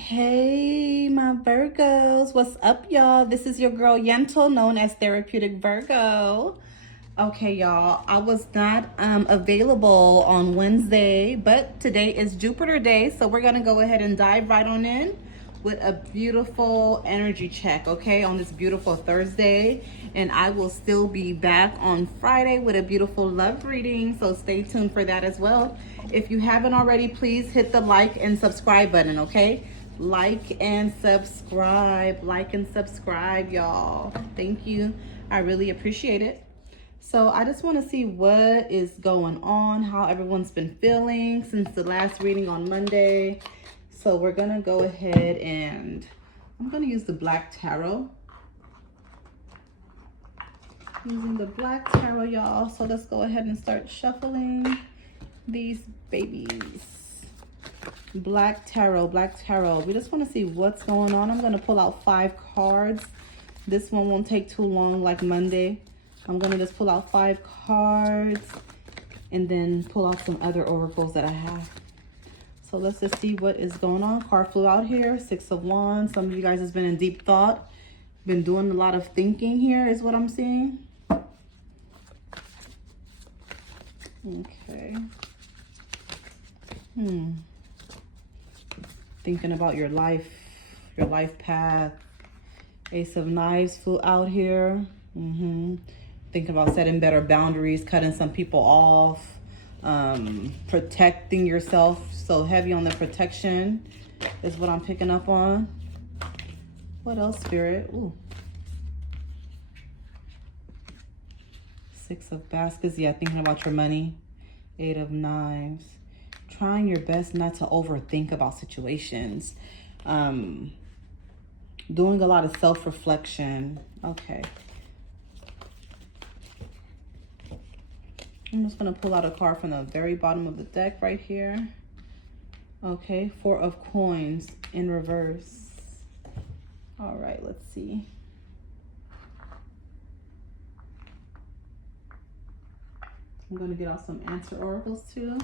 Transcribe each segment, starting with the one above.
Hey, my Virgos. What's up, y'all? This is your girl Yentl, known as Therapeutic Virgo. Okay, y'all. I was not available on Wednesday, but today is Jupiter Day, so we're gonna go ahead and dive right on in with a beautiful energy check, okay, on this beautiful Thursday. And I will still be back on Friday with a beautiful love reading, so stay tuned for that as well. If you haven't already, please hit the like and subscribe button, okay? Like and subscribe, y'all. Thank you. I really appreciate it. So I just want to see what is going on, how everyone's been feeling since the last reading on Monday. So we're going to go ahead and I'm going to use the Black Tarot. Using the Black Tarot, y'all. So let's go ahead and start shuffling these babies. Black Tarot, Black Tarot. We just want to see what's going on. I'm going to pull out 5 cards. This one won't take too long like Monday. I'm going to just pull out 5 cards and then pull out some other oracles that I have. So let's just see what is going on. Card flew out here, 6 of Wands. Some of you guys has been in deep thought. Been doing a lot of thinking here is what I'm seeing. Okay. Thinking about your life path. Ace of Knives flew out here. Thinking about setting better boundaries, cutting some people off, protecting yourself. So heavy on the protection is what I'm picking up on. What else, Spirit? Ooh. 6 of Baskets. Yeah, thinking about your money. 8 of Knives. Trying your best not to overthink about situations. Doing a lot of self-reflection. Okay. I'm just going to pull out a card from the very bottom of the deck right here. Okay, 4 of Coins in reverse. All right, let's see. I'm going to get out some answer oracles too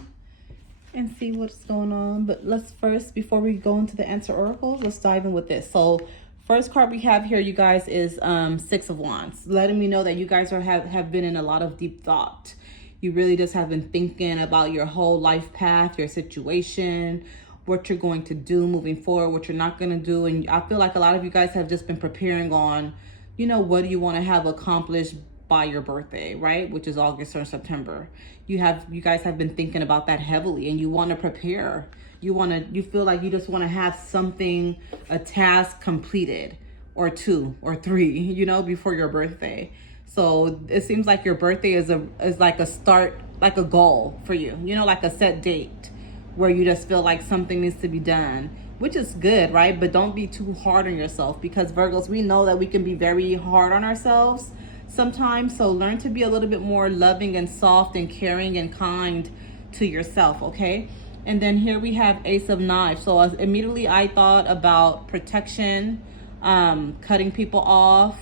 and see what's going on. But let's first, before we go into the answer oracles, let's dive in with this. So first card we have here, you guys, is 6 of Wands, letting me know that you guys have been in a lot of deep thought. You really just have been thinking about your whole life path, your situation, what you're going to do moving forward, what you're not going to do. And I feel like a lot of you guys have just been preparing on, you know, what do you want to have accomplished by your birthday, right? Which is August or September. You guys have been thinking about that heavily, and you want to prepare. You feel like you just want to have something, a task completed, or 2 or 3, you know, before your birthday. So it seems like your birthday is like a start, like a goal for you, you know, like a set date where you just feel like something needs to be done, which is good, right? But don't be too hard on yourself, because Virgos, we know that we can be very hard on ourselves sometimes. So learn to be a little bit more loving and soft and caring and kind to yourself, okay? And then here we have Ace of Knives. So immediately I thought about protection, cutting people off,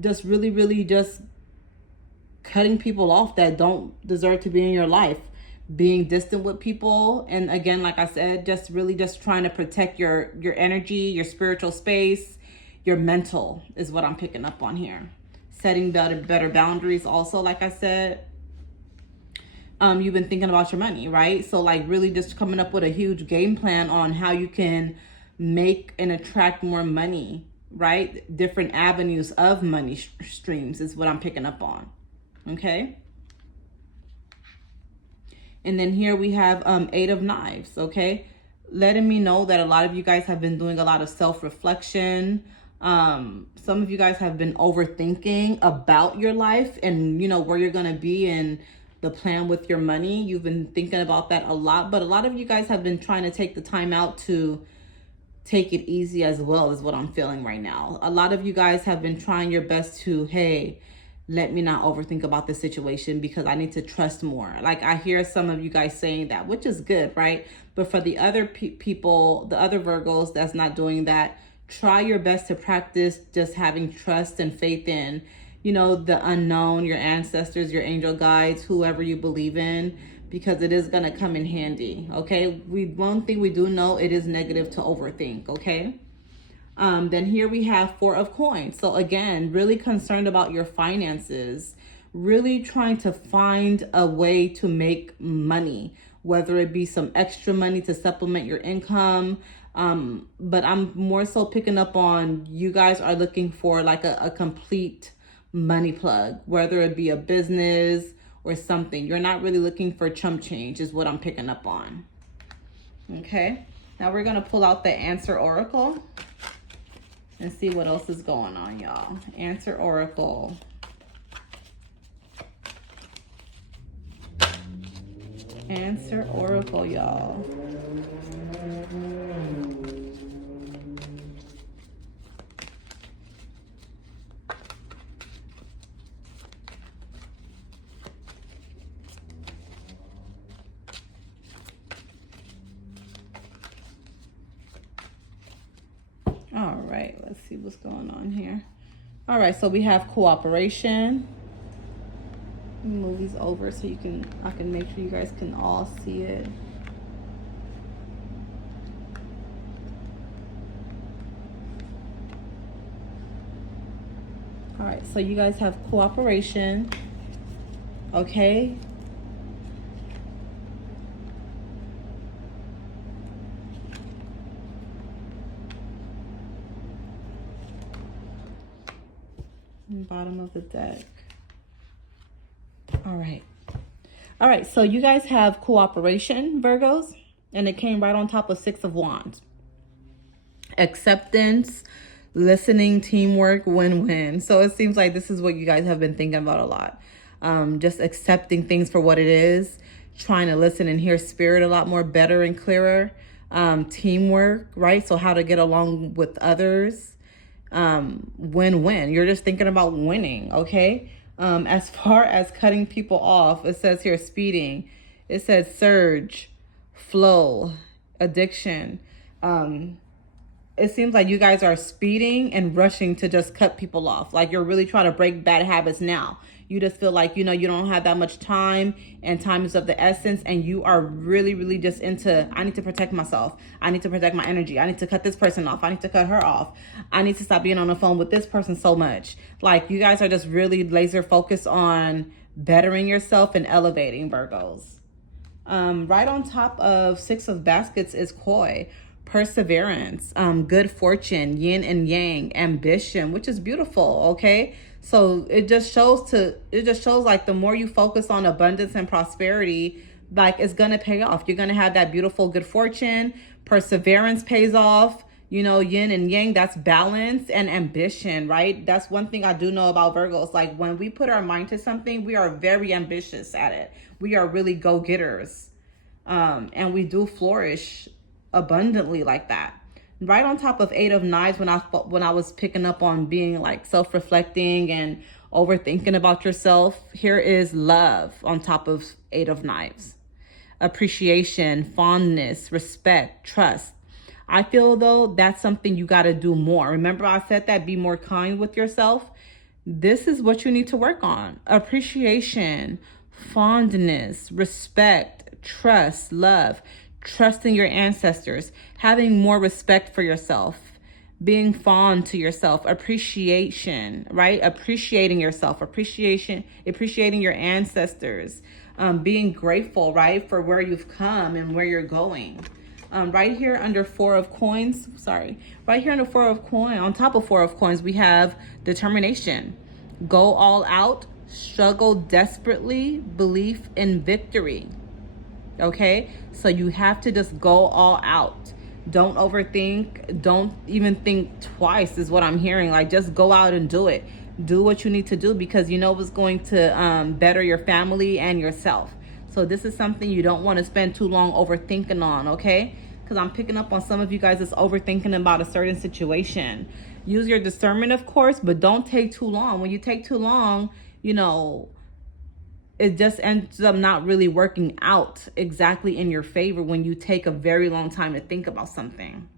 just really just cutting people off that don't deserve to be in your life, being distant with people. And again, like I said, just trying to protect your energy, your spiritual space, your mental is what I'm picking up on here. Setting better boundaries also, like I said. You've been thinking about your money, right? So like really just coming up with a huge game plan on how you can make and attract more money, right? Different avenues of money streams is what I'm picking up on. Okay. And then here we have 8 of Knives. Okay. Letting me know that a lot of you guys have been doing a lot of self-reflection. Some of you guys have been overthinking about your life and, you know, where you're going to be and the plan with your money. You've been thinking about that a lot, but a lot of you guys have been trying to take the time out to take it easy as well, is what I'm feeling right now. A lot of you guys have been trying your best to, hey, let me not overthink about this situation because I need to trust more. Like I hear some of you guys saying that, which is good, right? But for the other people, the other Virgos that's not doing that, try your best to practice just having trust and faith in, you know, the unknown, your ancestors, your angel guides, whoever you believe in. because it is going to come in handy. Okay, one thing we do know, it is negative to overthink. Okay. Then here we have Four of Coins. So again, really concerned about your finances, really trying to find a way to make money, whether it be some extra money to supplement your income. But I'm more so picking up on you guys are looking for like a complete money plug, whether it be a business or something. You're not really looking for chump change is what I'm picking up on. Okay, now we're going to pull out the Answer Oracle and see what else is going on, y'all. Answer Oracle. Answer Oracle, y'all. All right, let's see what's going on here. All right, so we have cooperation. Let me move these over so I can make sure you guys can all see it. All right, so you guys have cooperation. Okay. Bottom of the deck. All right, so you guys have cooperation, Virgos, and it came right on top of Six of Wands. Acceptance, listening, teamwork, win-win. So it seems like this is what you guys have been thinking about a lot. Just accepting things for what it is, trying to listen and hear spirit a lot more better and clearer. Teamwork, right? So how to get along with others. Win-win. You're just thinking about winning, okay? As far as cutting people off, it says here speeding. It says surge, flow, addiction. It seems like you guys are speeding and rushing to just cut people off. Like you're really trying to break bad habits now. You just feel like, you don't have that much time and time is of the essence. And you are really, really just into, I need to protect myself. I need to protect my energy. I need to cut this person off. I need to cut her off. I need to stop being on the phone with this person so much. Like you guys are just really laser focused on bettering yourself and elevating, Virgos. Right on top of Six of Baskets is Koi. Perseverance, good fortune, yin and yang, ambition, which is beautiful. Okay, so it just shows like the more you focus on abundance and prosperity, like it's gonna pay off. You're gonna have that beautiful good fortune. Perseverance pays off. Yin and yang, that's balance and ambition, right? That's one thing I do know about Virgos. Like when we put our mind to something, we are very ambitious at it. We are really go-getters, and we do flourish abundantly like that. Right on top of Eight of Knives, when I was picking up on being like self-reflecting and overthinking about yourself, here is love on top of Eight of Knives. Appreciation, fondness, respect, trust. I feel though that's something you got to do more. Remember I said that, be more kind with yourself. This is what you need to work on. Appreciation, fondness, respect, trust, love. Trusting your ancestors, having more respect for yourself, being fond to yourself, appreciation, right? Appreciating yourself, appreciating your ancestors, being grateful, right? For where you've come and where you're going. Right here under Four of Coins, right here under Four of Coins, on top of Four of Coins, we have determination, go all out, struggle desperately, belief in victory. Okay, so you have to just go all out. Don't overthink. Don't even think twice is what I'm hearing. Like just go out and do it. Do what you need to do because you know it's going to better your family and yourself. So this is something you don't want to spend too long overthinking on, okay? Because I'm picking up on some of you guys that's overthinking about a certain situation. Use your discernment, of course, but don't take too long. When you take too long, it just ends up not really working out exactly in your favor when you take a very long time to think about something.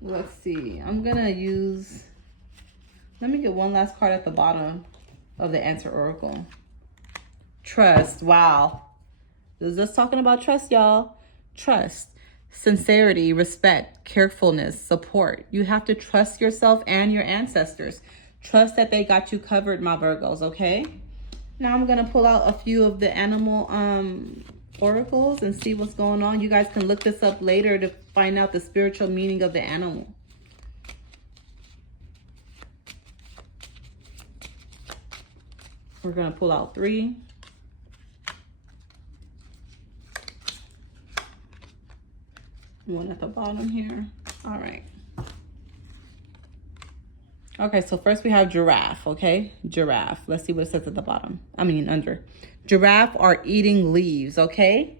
Let's see. Let me get one last card at the bottom of the Answer Oracle. Trust. Wow. This is just talking about trust, y'all. Trust, sincerity, respect, carefulness, support. You have to trust yourself and your ancestors. Trust that they got you covered, my Virgos, okay? Now I'm going to pull out a few of the animal oracles and see what's going on. You guys can look this up later to find out the spiritual meaning of the animal. We're going to pull out 3. One at the bottom here. All right. Okay, so first we have giraffe, okay? Giraffe. Let's see what it says at the bottom. I mean, under. Giraffe are eating leaves, okay?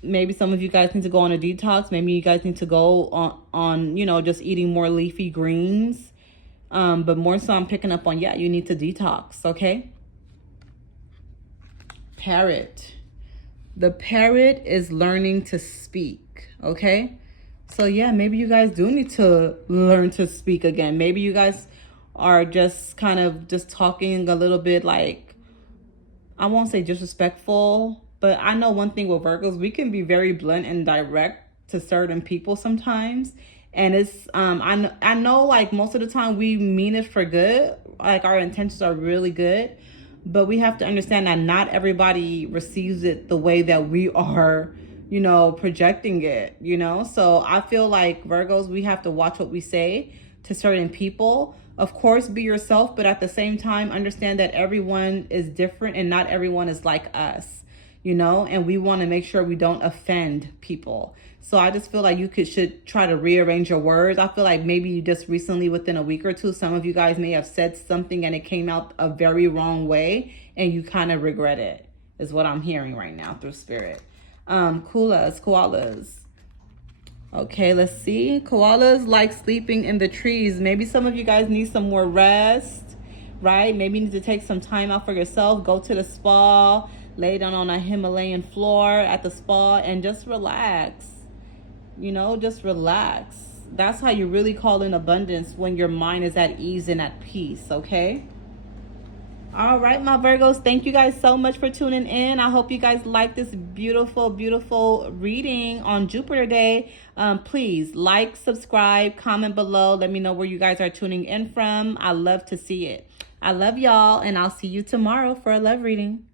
Maybe some of you guys need to go on a detox. Maybe you guys need to go on you know, just eating more leafy greens. But more so I'm picking up on, yeah, you need to detox, okay? Parrot. The parrot is learning to speak, okay? So yeah, maybe you guys do need to learn to speak again. Maybe you guys are just kind of just talking a little bit like, I won't say disrespectful, but I know one thing with Virgos, we can be very blunt and direct to certain people sometimes. And it's, I know like most of the time we mean it for good. Like our intentions are really good. But we have to understand that not everybody receives it the way that we are, you know, projecting it, you know? So I feel like Virgos, we have to watch what we say to certain people. Of course, be yourself, but at the same time, understand that everyone is different and not everyone is like us, you know? And we want to make sure we don't offend people. So I just feel like you should try to rearrange your words. I feel like maybe you just recently, within a week or two, some of you guys may have said something and it came out a very wrong way and you kind of regret it, is what I'm hearing right now through spirit. Koalas. Okay, let's see. Koalas like sleeping in the trees. Maybe some of you guys need some more rest, right? Maybe you need to take some time out for yourself. Go to the spa, lay down on a Himalayan floor at the spa and just relax. You know, just relax. That's how you really call in abundance, when your mind is at ease and at peace, okay? All right, my Virgos, thank you guys so much for tuning in. I hope you guys like this beautiful, beautiful reading on Jupiter Day. Please like, subscribe, comment below. Let me know where you guys are tuning in from. I love to see it. I love y'all, and I'll see you tomorrow for a love reading.